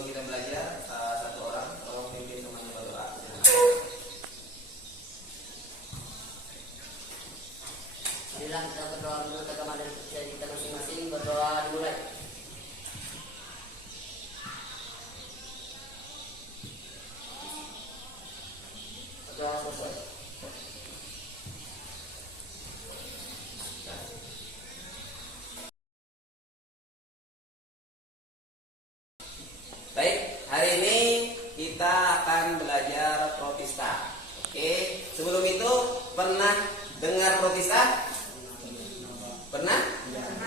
sebelum kita belajar, satu orang tolong pimpin semuanya berdoa. Marilah kita berdoa menurut agama dan percaya kita masing-masing. Berdoa dimulai. Berdoa selesai. Baik, hari ini kita akan belajar protista. Oke, sebelum itu pernah dengar protista? Pernah?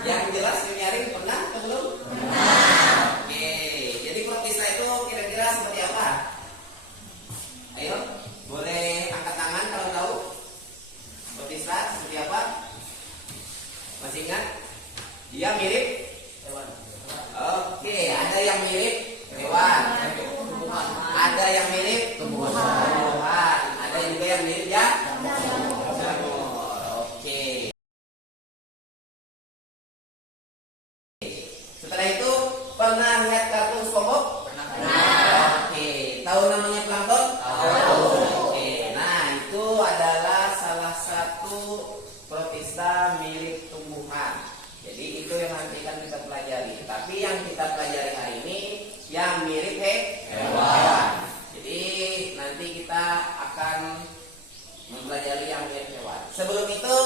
Yang jelas nyaring pernah atau belum? Oke, jadi protista itu kira-kira seperti apa? Ayo, boleh angkat tangan kalau tahu. Protista seperti apa? Masih ingat? Dia mirip hewan. Oke, ada yang mirip hewan. Ada yang mirip tumbuhan. Ada juga yang mirip ya? Oke. Setelah itu pernah lihat kartun SpongeBob? Oke. Tahu namanya plankton? Oke. Nah, itu adalah salah satu protista mirip tumbuhan. Jadi itu yang nanti akan kita pelajari. Tapi yang kita pelajari hari ini yang mirip hewan. Jadi nanti kita akan mempelajari yang mirip hewan. Sebelum itu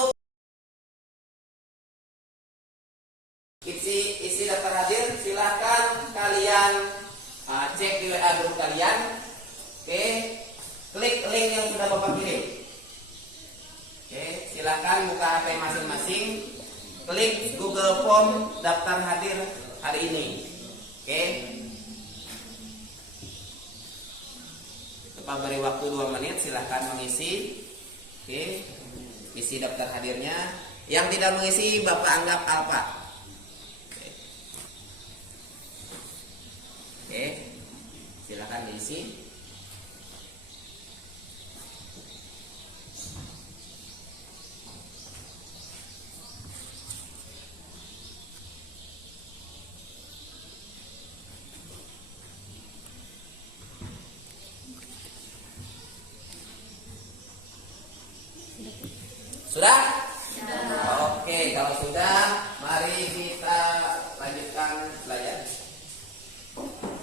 isi daftar hadir, silahkan kalian cek di WA grup kalian. Oke, klik link yang sudah Bapak kirim. Oke, silahkan buka HP masing-masing, klik Google Form daftar hadir hari ini. Oke, Bapak beri waktu 2 menit, silahkan mengisi. Oke, isi daftar hadirnya. Yang tidak mengisi Bapak anggap alfa. Oke, silakan diisi. Sudah? Oke, kalau sudah, mari kita lanjutkan belajar.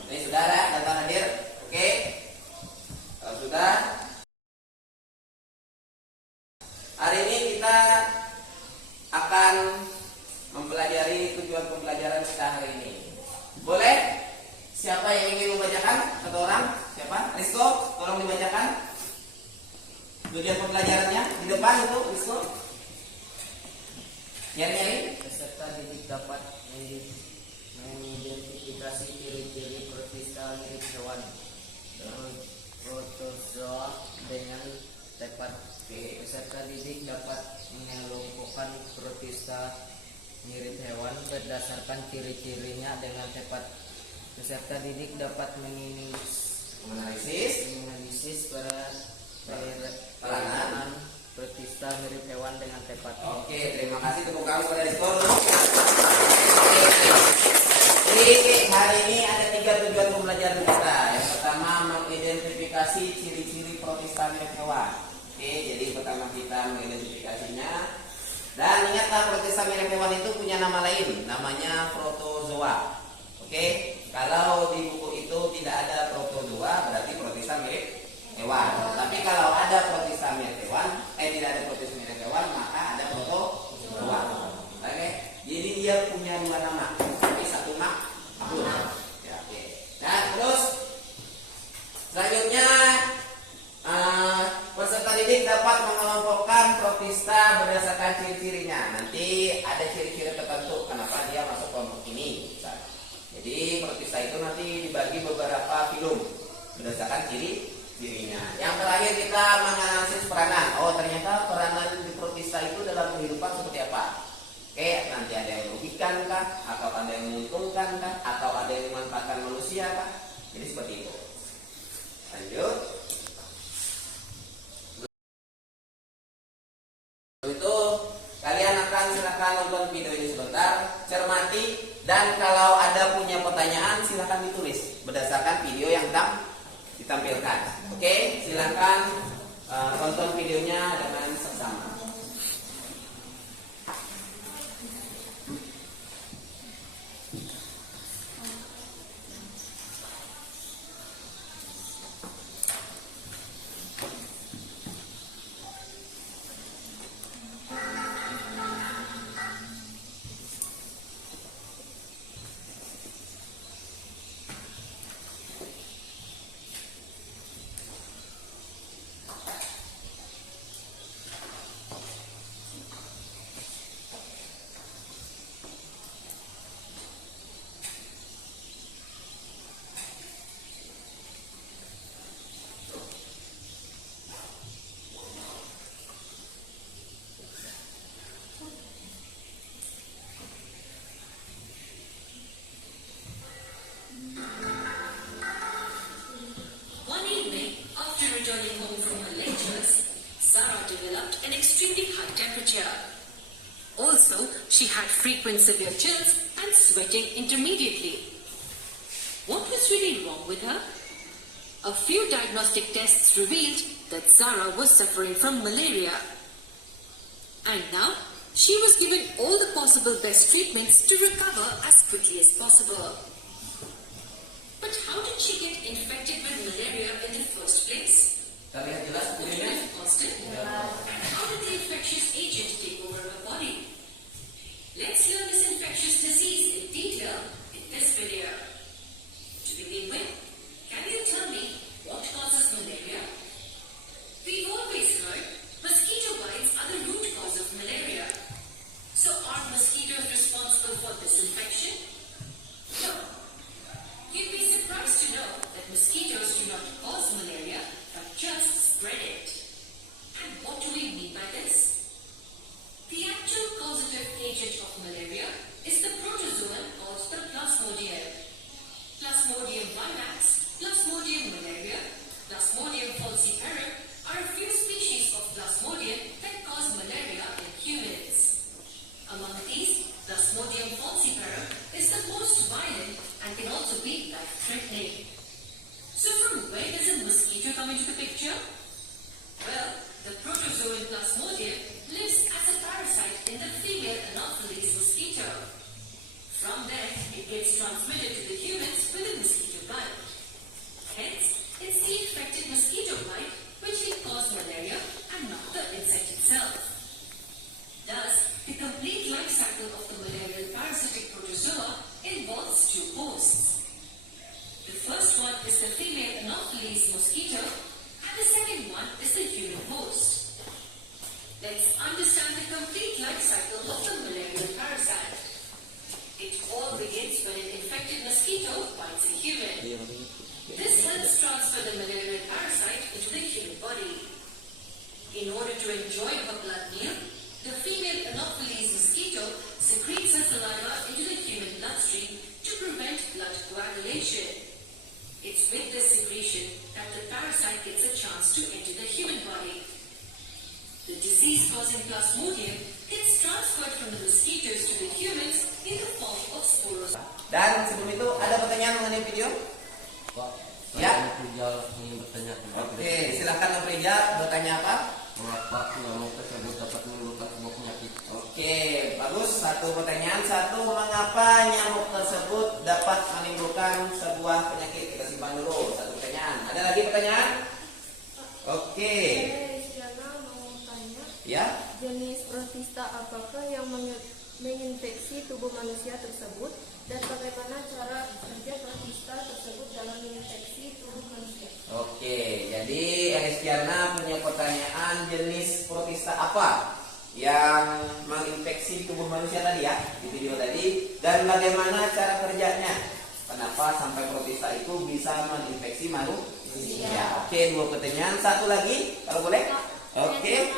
Ini sudah ada data hadir? Oke. Kalau sudah, hari ini kita akan mempelajari tujuan pembelajaran kita hari ini. Boleh? Siapa yang ingin membacakan? Satu orang? Siapa? Rizko, tolong dibacakan tujuan pembelajarannya di depan itu, Rizko. Nyari-nyari. Peserta didik dapat mengidentifikasi ciri-ciri protista mirip hewan dan protozoa dengan tepat. Peserta didik dapat mengelompokkan protista mirip hewan berdasarkan ciri-cirinya dengan tepat. Peserta didik dapat menganalisis peranan protista mirip hewan dengan tepat. Oke, terima kasih, tepuk tangan pada Rizko. Jadi hari ini ada 3 tujuan pembelajaran kita. Yang pertama, mengidentifikasi ciri-ciri protista mirip hewan. Oke, jadi pertama kita mengidentifikasinya. Dan ingatlah, protista mirip hewan itu punya nama lain, namanya protozoa. Oke, kalau di buku itu tidak ada protozoa, berarti protista mirip hewan. Tapi kalau ada protista mirip hewan, tidak ada protista mirip hewan, maka ada protozoa. Oke, jadi dia punya 2 nama, tapi satu nama. Ya, oke. Nah, terus selanjutnya peserta didik dapat mengelompokkan protista berdasarkan ciri-cirinya. Nanti ada ciri-ciri tertentu kenapa dia masuk kelompok ini. Jadi protista itu nanti dibagi beberapa film berdasarkan ciri-cirinya. Yang terakhir kita menganalisis peranan. Oh, ternyata peranan di protista itu dalam kehidupan seperti apa? Oke, nanti ada yang merugikan kah? Atau ada yang menguntungkan kah? Atau ada yang memanfaatkan manusia kah? Jadi seperti itu. Lanjut. Itu kalian akan silakan nonton video ini sebentar, cermati, dan kalau ada punya pertanyaan silakan ditulis. menulis berdasarkan video yang ditampilkan. Oke, silakan tonton videonya dengan seksama. One evening, after returning home from her lectures, Sarah developed an extremely high temperature. Also, she had frequent severe chills and sweating intermediately. What was really wrong with her? A few diagnostic tests revealed that Sarah was suffering from malaria. And now, she was given all the possible best treatments to recover as quickly as possible. But how did she get infected with malaria in the first place? Terlihat jelas The videonya? life constant? And how did the infectious agent take over her body? Let's learn this infectious disease in detail in this video. To begin with, can you tell me what causes malaria? We've always heard mosquito bites are the root cause of malaria. So are mosquitoes responsible for this infection? No. You'd be surprised to know that mosquitoes do not cause malaria, but just spread it. And what do we mean by this? The actual causative agent of malaria is the protozoan called the Plasmodium. Plasmodium vivax, Plasmodium malaria, Plasmodium falciparum are a few species of Plasmodium that cause malaria in humans. Among these, Plasmodium falciparum is the most violent and can also be life-threatening. So from where does a mosquito come into the picture? Well, the protozoan Plasmodium lives as a parasite in the female Anopheles mosquito. From there, it gets transmitted to the humans with a mosquito bite. Hence, it's the infected mosquito bite which can cause malaria and not the insect itself. Thus, the complete life cycle of the malarial parasitic protozoa involves two hosts. The first one is the female Anopheles mosquito, and the second one is the human host. Let's understand the complete life cycle of the malarial parasite. It all begins when an infected mosquito bites a human. This helps transfer the malarial parasite into the human body. In order to enjoy her blood meal, the female Anopheles mosquito secretes her saliva into the human bloodstream to prevent blood coagulation. It's with this secretion that the parasite gets a chance to enter the human body. The disease-causing Plasmodium gets transferred from the mosquitoes to the humans in the form of spores. Dan sebelum itu ada pertanyaan mengenai video? Pak, Ya. saya Rijal ingin bertanya tentang Oke, silakan Om Rijal bertanya apa? mengapa nyamuk tersebut dapat menimbulkan sebuah penyakit? Oke, bagus. Satu pertanyaan. Satu, mengapa nyamuk tersebut dapat menimbulkan sebuah penyakit? Kita simpan dulu. Satu pertanyaan. Ada lagi pertanyaan? Oke. Saya mau tanya, Ya. jenis protista apakah yang menginfeksi tubuh manusia tersebut dan bagaimana cara kerja protista tersebut dalam menginfeksi tubuh manusia? Oke, jadi Estiana punya pertanyaan, jenis protista apa yang menginfeksi tubuh manusia tadi ya, di video tadi, dan bagaimana cara kerjanya? Kenapa sampai protista itu bisa menginfeksi manusia? Oke, dua pertanyaan. Satu lagi, kalau boleh. Oke.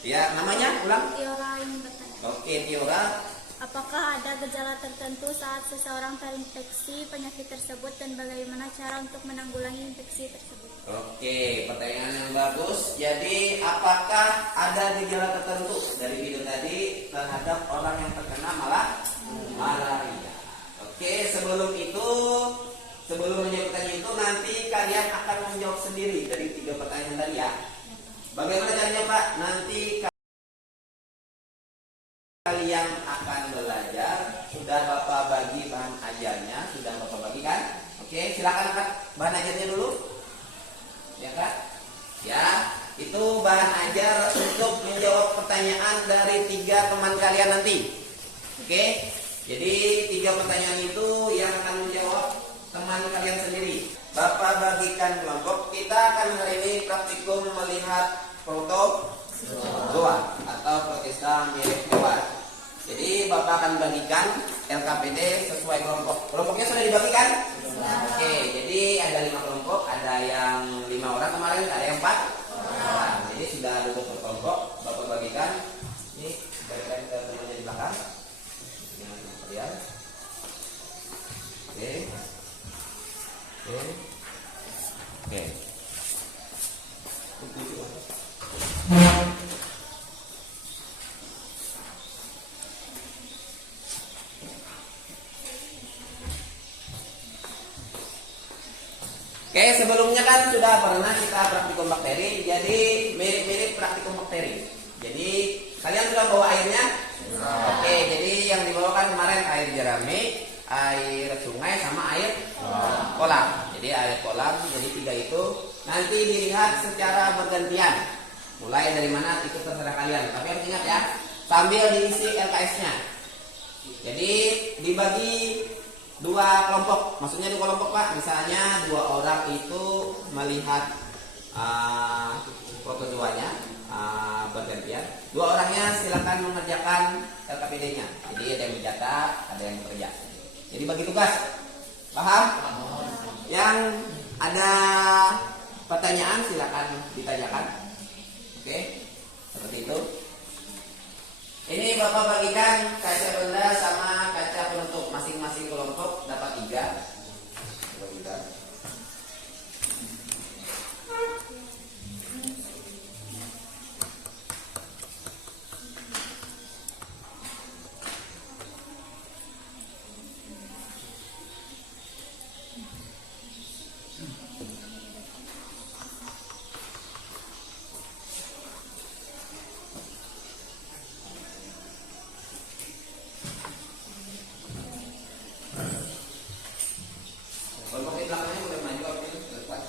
Ya, namanya ulang. Tiora ingin bertanya, Oke, Tiora. apakah ada gejala tertentu saat seseorang terinfeksi penyakit tersebut dan bagaimana cara untuk menanggulangi infeksi tersebut? Oke, pertanyaan yang bagus. Jadi, apakah ada gejala tertentu dari video tadi terhadap orang yang terkena malaria? Oke, sebelum itu sendiri dari 3 pertanyaan tadi ya. Bagaimana caranya Pak? Nanti kalian akan belajar, sudah Bapak bagi bahan ajarnya, sudah Bapak bagi kan? Oke, silakan angkat bahan ajarnya dulu. Ya kan? Ya, itu bahan ajar untuk menjawab pertanyaan dari 3 teman kalian nanti. Oke, jadi 3 pertanyaan itu yang akan menjawab teman kalian sendiri. Bapak bagikan kelompok. Kita akan hari ini praktikum melihat protozoa atau protista mirip hewan. Jadi Bapak akan bagikan LKPD sesuai kelompok. Kelompoknya sudah dibagikan? Oke, jadi ada 5 kelompok, ada yang 5 orang kemarin, ada yang 4 orang. Jadi sudah ada 2 kelompok. Bapak bagikan. Ini bagikan ke temannya di belakang. Lihat. Oke. Oke. Oke, sebelumnya kan sudah pernah kita praktikum bakteri, jadi mirip-mirip praktikum bakteri. Jadi kalian sudah bawa airnya? Oke, jadi yang dibawakan kemarin air jerami, air sungai sama air kolam. Jadi air kolam, jadi 3 itu nanti dilihat secara bergantian. Mulai dari mana itu terserah kalian. Tapi harus ingat ya, sambil diisi LKS-nya. Jadi dibagi 2 kelompok, maksudnya 2 kelompok Pak. Misalnya 2 orang itu melihat protozoanya bergantian. 2 orangnya silakan mengerjakan LKPD-nya. Jadi ada yang mencatat, ada yang bekerja. Jadi bagi tugas, paham? Yang ada pertanyaan silakan ditanyakan. Oke, seperti itu. Ini Bapak bagikan kaca benda sama kaca penutup, masing-masing kelompok dapat 3. Bagikan. Kelompok di belakangnya boleh maju apa ini? Depan.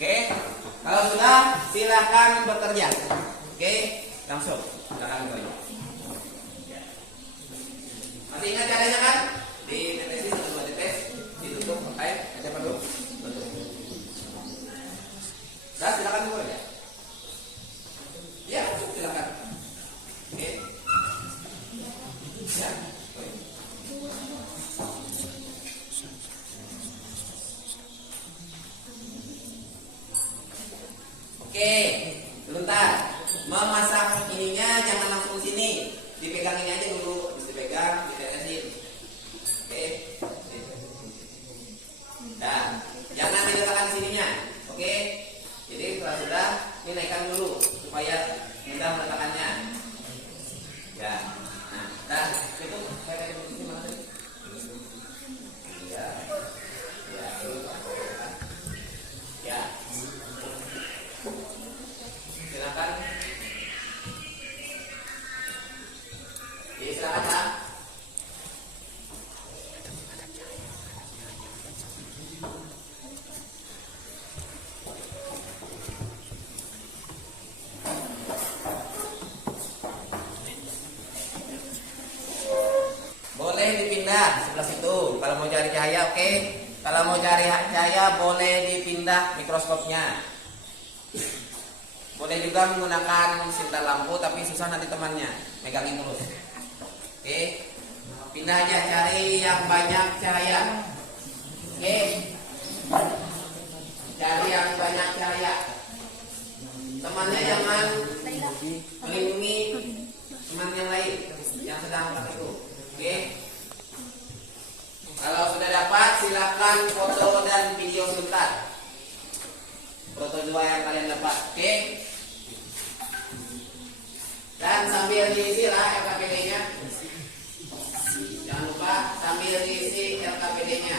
Oke, kalau sudah silakan bekerja. Oke, langsung silakan bekerja. Masih ingat caranya kan? Ditetesin 1-2 tetes, ditutup pakai kaca penutup. Nah, silakan bekerja. Ya, silakan. Oke. Ya. Oke, sebentar. Memasang ininya jangan langsung sini. Dipegang ini aja dulu, habis dipegang, ditetesin. Oke. Nah, jangan diletakkan sininya. Oke. Jadi setelah sudah, ini naikkan dulu supaya mudah meletakkannya. Ya. Nah, dan itu saya kasih posisi mana tadi? Ya. Ya, ya. Silakan. Silakan Pak. Boleh dipindah sebelah situ kalau mau cari cahaya, oke. Kalau mau cari cahaya boleh dipindah mikroskopnya. Boleh juga menggunakan sintar lampu, tapi susah nanti temannya megangin terus. Oke, pindah aja, cari yang banyak cahaya. Oke, cari yang banyak cahaya. rekaman foto dan video sebentar. Foto 2 yang kalian dapat, oke? Dan sambil diisi lah LKPD-nya. Jangan lupa sambil diisi LKPD-nya.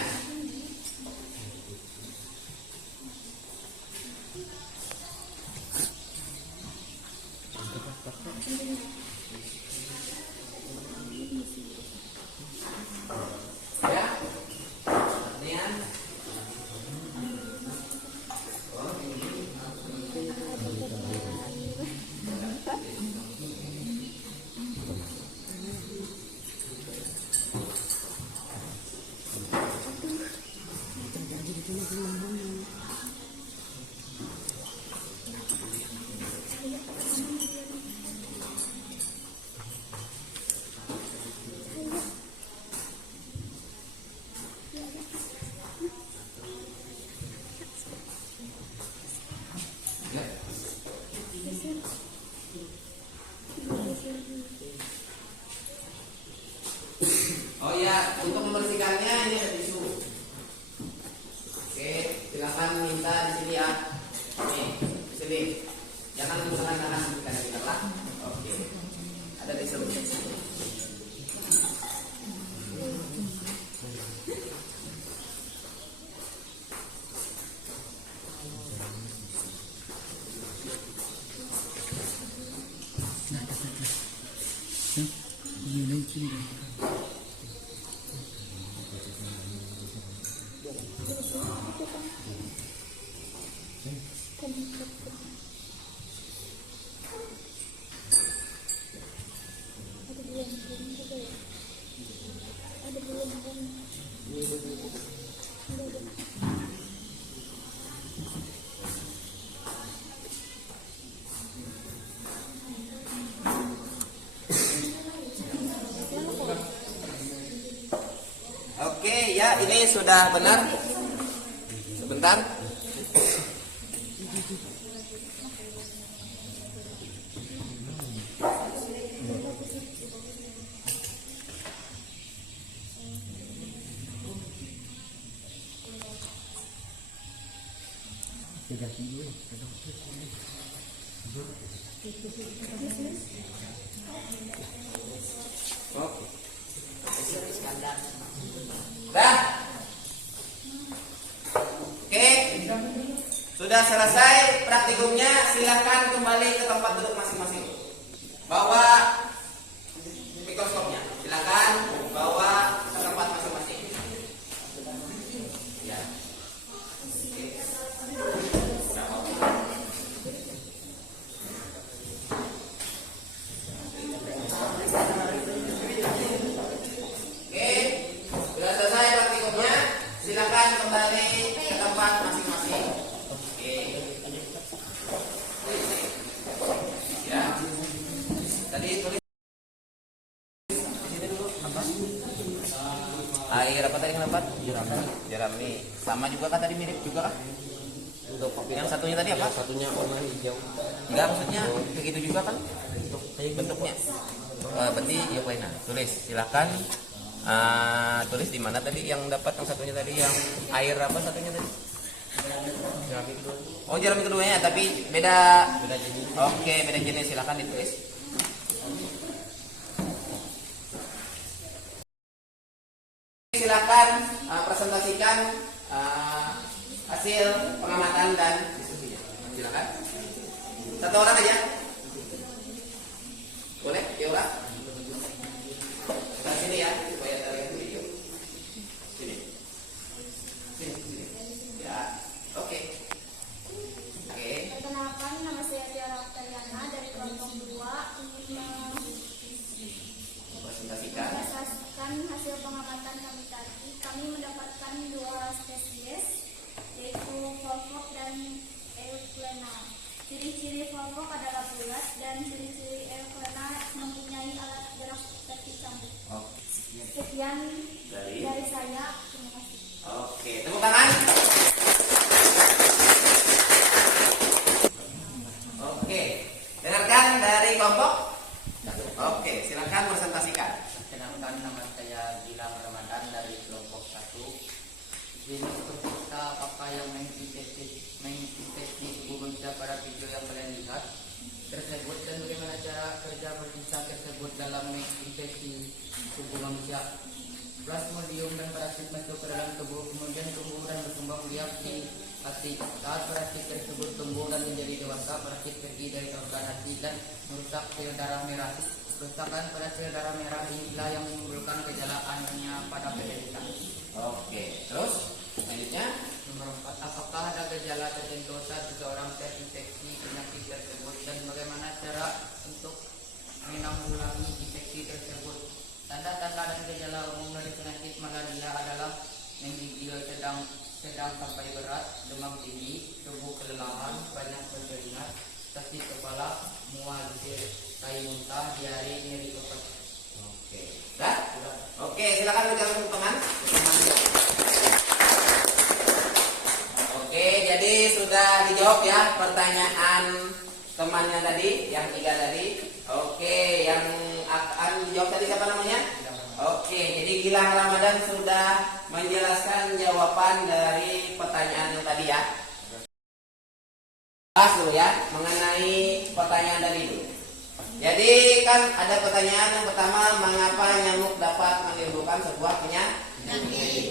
Ya, kemudian oh ya, untuk membersihkannya ini ada tisu. Oke, silakan minta di sini ya. Nih, di sini. Jangan menggunakan tangan kita lah. Oke. Ada tisu. Oke, ya ini sudah benar. Sebentar. Oke. Dah. Oke. Sudah selesai praktikumnya, silakan kembali ke tempat duduk masing-masing. Bawa mikroskopnya. Silakan bawa ke tempat masing-masing. Ya. Sudah selesai praktikumnya, silakan kembali ke tempat masing-masing. Oke. Ya. Tadi tulis di sini dulu apa? Air apa tadi yang dapat? Jerami. Sama juga kan tadi mirip juga kan? Untuk yang satunya tadi apa? Satunya warna hijau. Enggak, maksudnya begitu juga kan? Bentuknya. Berarti ya poinnya. Tulis, silakan. Tulis di mana tadi yang dapat yang satunya tadi yang air apa satunya tadi? Jerami kedua. Oh, jerami keduanya tapi beda. Beda jenis. Oke, beda jenis, silakan ditulis. Silakan presentasikan hasil pengamatan dan diskusinya. Silakan. Satu orang aja. Boleh, Yura? Kita sini ya, supaya terlihat video. Sini. Sini. Ya, oke. Oke. Perkenalkan, nama saya Tiara Oktayana dari kelompok 2 ingin Presentasikan. mempresentasikan hasil pengamatan kami tadi. Kami mendapatkan 2 spesies, yaitu volvok dan euglena. Ciri-ciri volvok adalah bulat dan ciri-ciri euglena mempunyai alat gerak seperti cambuk. Oke. Sekian Dari saya. Terima kasih. Oke, tepuk tangan. Oke, dengarkan dari kelompok. Oke, silakan presentasikan. Perkenalkan, nama saya Gilang Ramadan dari kelompok 1. Izin tubuh manusia. Plasmodium dan parasit masuk ke dalam tubuh, kemudian tumbuh dan berkembang biak di hati. Saat parasit tersebut tumbuh dan menjadi dewasa, parasit pergi dari organ hati dan merusak sel darah merah. Kerusakan pada sel darah merah inilah yang menimbulkan gejala anemia pada penderita. Oke, terus selanjutnya Nomor 4. Apakah ada gejala tertentu saat seseorang terinfeksi penyakit tersebut dan bagaimana cara untuk menanggulangi infeksi tersebut? Tanda-tanda dan gejala umum dari penyakit malaria adalah menggigil sedang sampai berat, demam tinggi, tubuh kelelahan, banyak berkeringat, sakit kepala, mual, tai muntah, diare, nyeri otot. oke. Dah? Oke, silakan berikan tepuk tangan. Oke, jadi sudah dijawab ya pertanyaan temannya tadi, yang 3 tadi. Oke, yang akan dijawab tadi siapa namanya? Oke, jadi Gilang Ramadan sudah menjelaskan jawaban dari pertanyaan yang tadi ya. Bahas dulu ya mengenai pertanyaan tadi dulu. Jadi kan ada pertanyaan yang pertama, mengapa nyamuk dapat menimbulkan sebuah penyakit?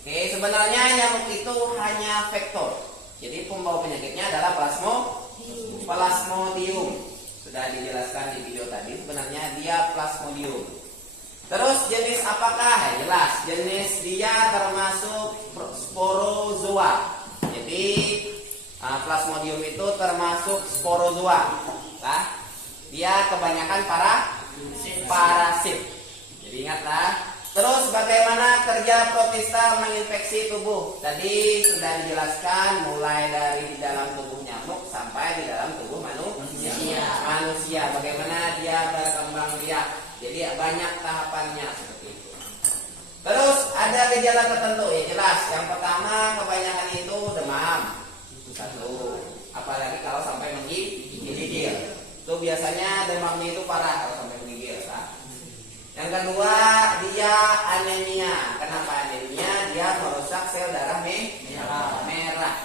Oke, sebenarnya nyamuk itu hanya vektor. Jadi pembawa penyakitnya adalah plasmodium. Sudah dijelaskan di video tadi, sebenarnya dia plasmodium. Terus jenis apakah? Jelas, jenis dia termasuk sporozoa. Jadi plasmodium itu termasuk sporozoa. Nah, dia kebanyakan parasit. Jadi ingatlah. Terus bagaimana kerja protista menginfeksi tubuh? Tadi sudah dijelaskan mulai dari di dalam tubuh nyamuk sampai di dalam tubuh manusia. Bagaimana dia berkembang biak. Jadi banyak tahapannya seperti itu. Terus ada gejala tertentu ya jelas. Yang pertama kebanyakan itu demam. Itu satu. Apalagi kalau sampai menggigil. Itu biasanya demamnya itu parah kalau sampai menggigil. Yang kedua dia anemia. Kenapa anemia? Dia merusak sel darah merah.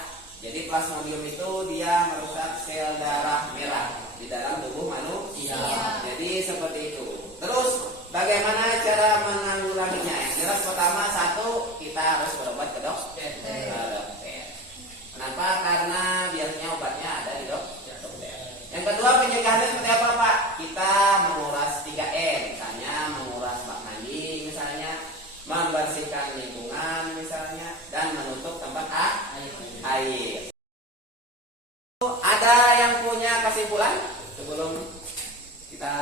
Jadi plasmodium itu dia merusak sel darah merah di dalam tubuh manusia. Jadi seperti itu. Terus bagaimana cara menanggulanginya? Yang jelas pertama satu kita harus berobat ke dokter. Kenapa? Karena biasanya obatnya ada di dokter. Yang kedua pencegahannya seperti apa Pak? Kita menguras 3M. Misalnya menguras bak mandi misalnya, membersihkan lingkungan misalnya, dan menutup tempat air. Ada yang punya kesimpulan sebelum kita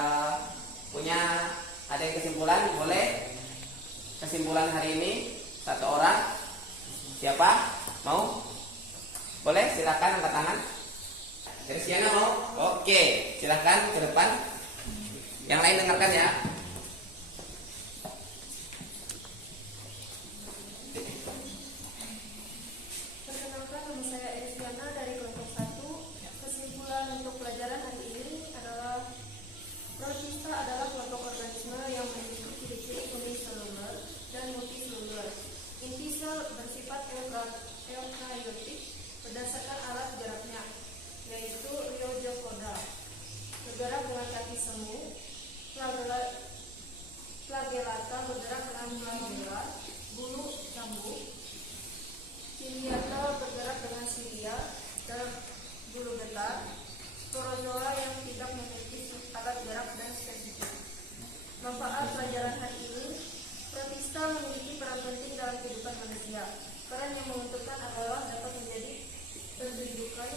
ada yang kesimpulan? Boleh kesimpulan hari ini satu orang. Siapa mau? Boleh, silakan angkat tangan. Kristiana mau? Oke, silakan ke depan. Yang lain dengarkan ya. Perkenalkan, nama saya Kristiana dari kelompok 1. Kesimpulan untuk pelajaran hari ini adalah protista adalah kelompok organisme yang memiliki ciri-ciri uniseluler dan multiseluler. Inti sel bersifat eukariotik berdasarkan alat geraknya, yaitu rhizopoda, bergerak dengan kaki semu, flagellata bergerak dengan flagella, bulu cambuk, ciliata bergerak dengan cilia dan bulu getar, sporozoa yang tidak memiliki alat gerak dan spesifik. Manfaat pelajaran hari ini, protista memiliki peran penting dalam kehidupan manusia. Peran yang menguntungkan adalah dapat menjadi penunjukan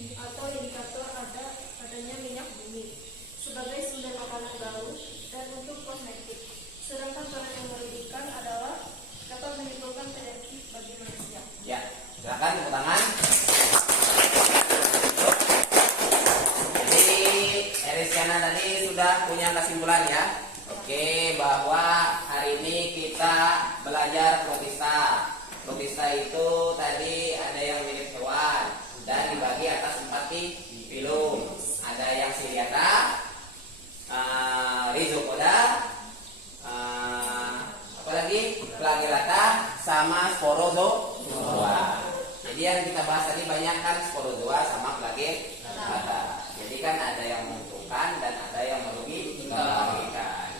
atau indikator adanya minyak bumi sebagai sumber makanan baru dan untuk kosmetik. Sedangkan peran yang merugikan adalah dapat menimbulkan penyakit bagi manusia. Ya, silakan tepuk tangan. Jadi Eriskiana tadi sudah punya kesimpulan ya. Oke, bahwa hari ini kita belajar protista. Protista itu tadi ada yang mirip hewan dan dibagi atas 4 filum. Ada yang ciliata, rhizopoda, apalagi flagellata, sama sporozoa. Jadi yang kita bahas tadi banyak kan sporozoa sama flagellata. Jadi kan ada yang menguntungkan dan ada yang merugikan.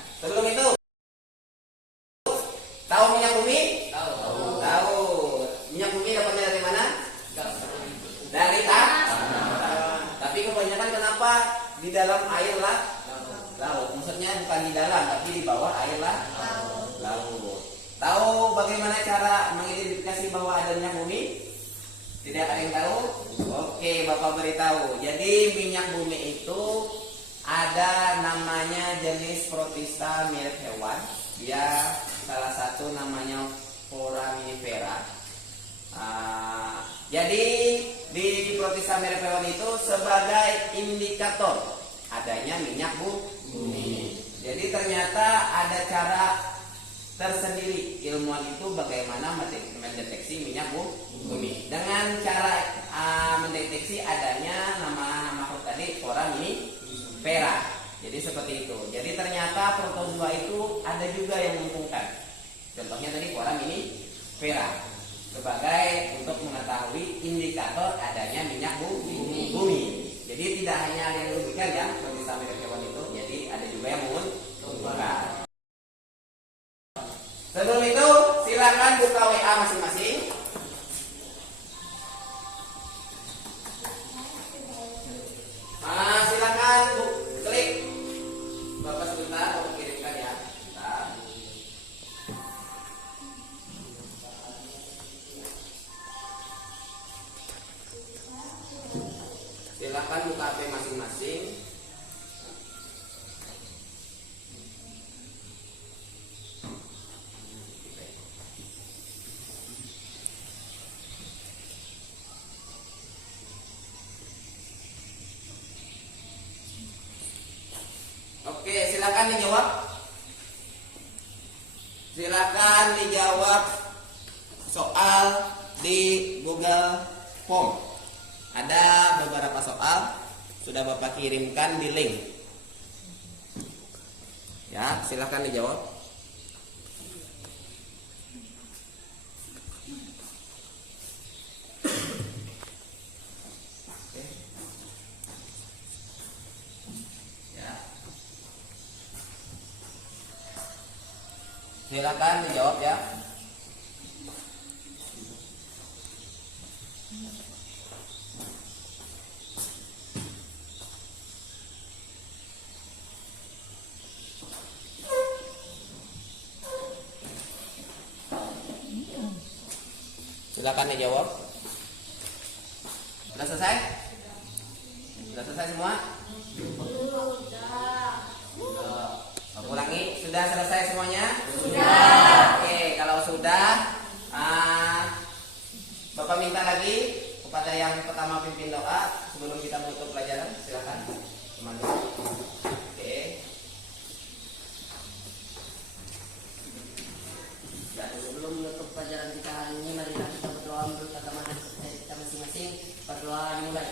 apa di dalam air laut? Maksudnya bukan di dalam, tapi di bawah air laut. Tahu bagaimana cara mengidentifikasi bahwa ada minyak bumi? Tidak ada yang tahu? Oke, Bapak beritahu. Jadi minyak bumi itu ada namanya jenis protista mirip hewan. Dia salah satu namanya foraminifera. Jadi di protista mirip hewan itu sebagai indikator adanya minyak bumi. Jadi ternyata ada cara tersendiri ilmuwan itu bagaimana mendeteksi minyak bumi dengan cara mendeteksi adanya nama makhluk tadi foraminifera. Jadi seperti itu. Jadi ternyata protozoa itu ada juga yang menguntungkan. Contohnya tadi foraminifera sebagai untuk mengetahui indikator adanya minyak bumi. Jadi tidak hanya ada yang dirugikan ya protista mirip hewan itu. Jadi ada juga yang menguntungkan. Sebelum itu silakan buka WA masing-masing. Silakan klik. Bapak sebentar mau kirimkan ya. Bentar. Silakan buka HP masing-masing. Oke, silakan dijawab. Silakan dijawab soal di Google Form. Ada beberapa soal sudah Bapak kirimkan di link. Ya, silakan dijawab. Silakan dijawab ya. Silakan dijawab. Sudah selesai? Sudah selesai semua? Ulangi, sudah selesai semuanya? Sudah. Oke, kalau sudah, Bapak minta lagi kepada yang pertama pimpin doa sebelum kita menutup pelajaran. Silakan. Oke. Dan sebelum menutup pelajaran kita hari ini, marilah kita berdoa menurut agama dan percaya kita masing-masing. Berdoa dimulai.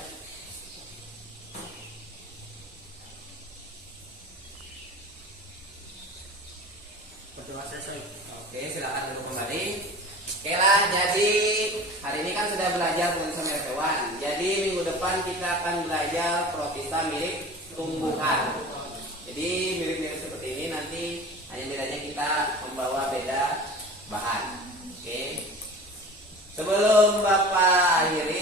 Berdoa selesai. Oke, silakan duduk kembali. Oke lah, jadi hari ini kan sudah belajar protista mirip hewan. Jadi minggu depan kita akan belajar protista mirip tumbuhan. Jadi mirip-mirip seperti ini, nanti hanya bedanya kita membawa beda bahan. Oke. Sebelum Bapak akhiri,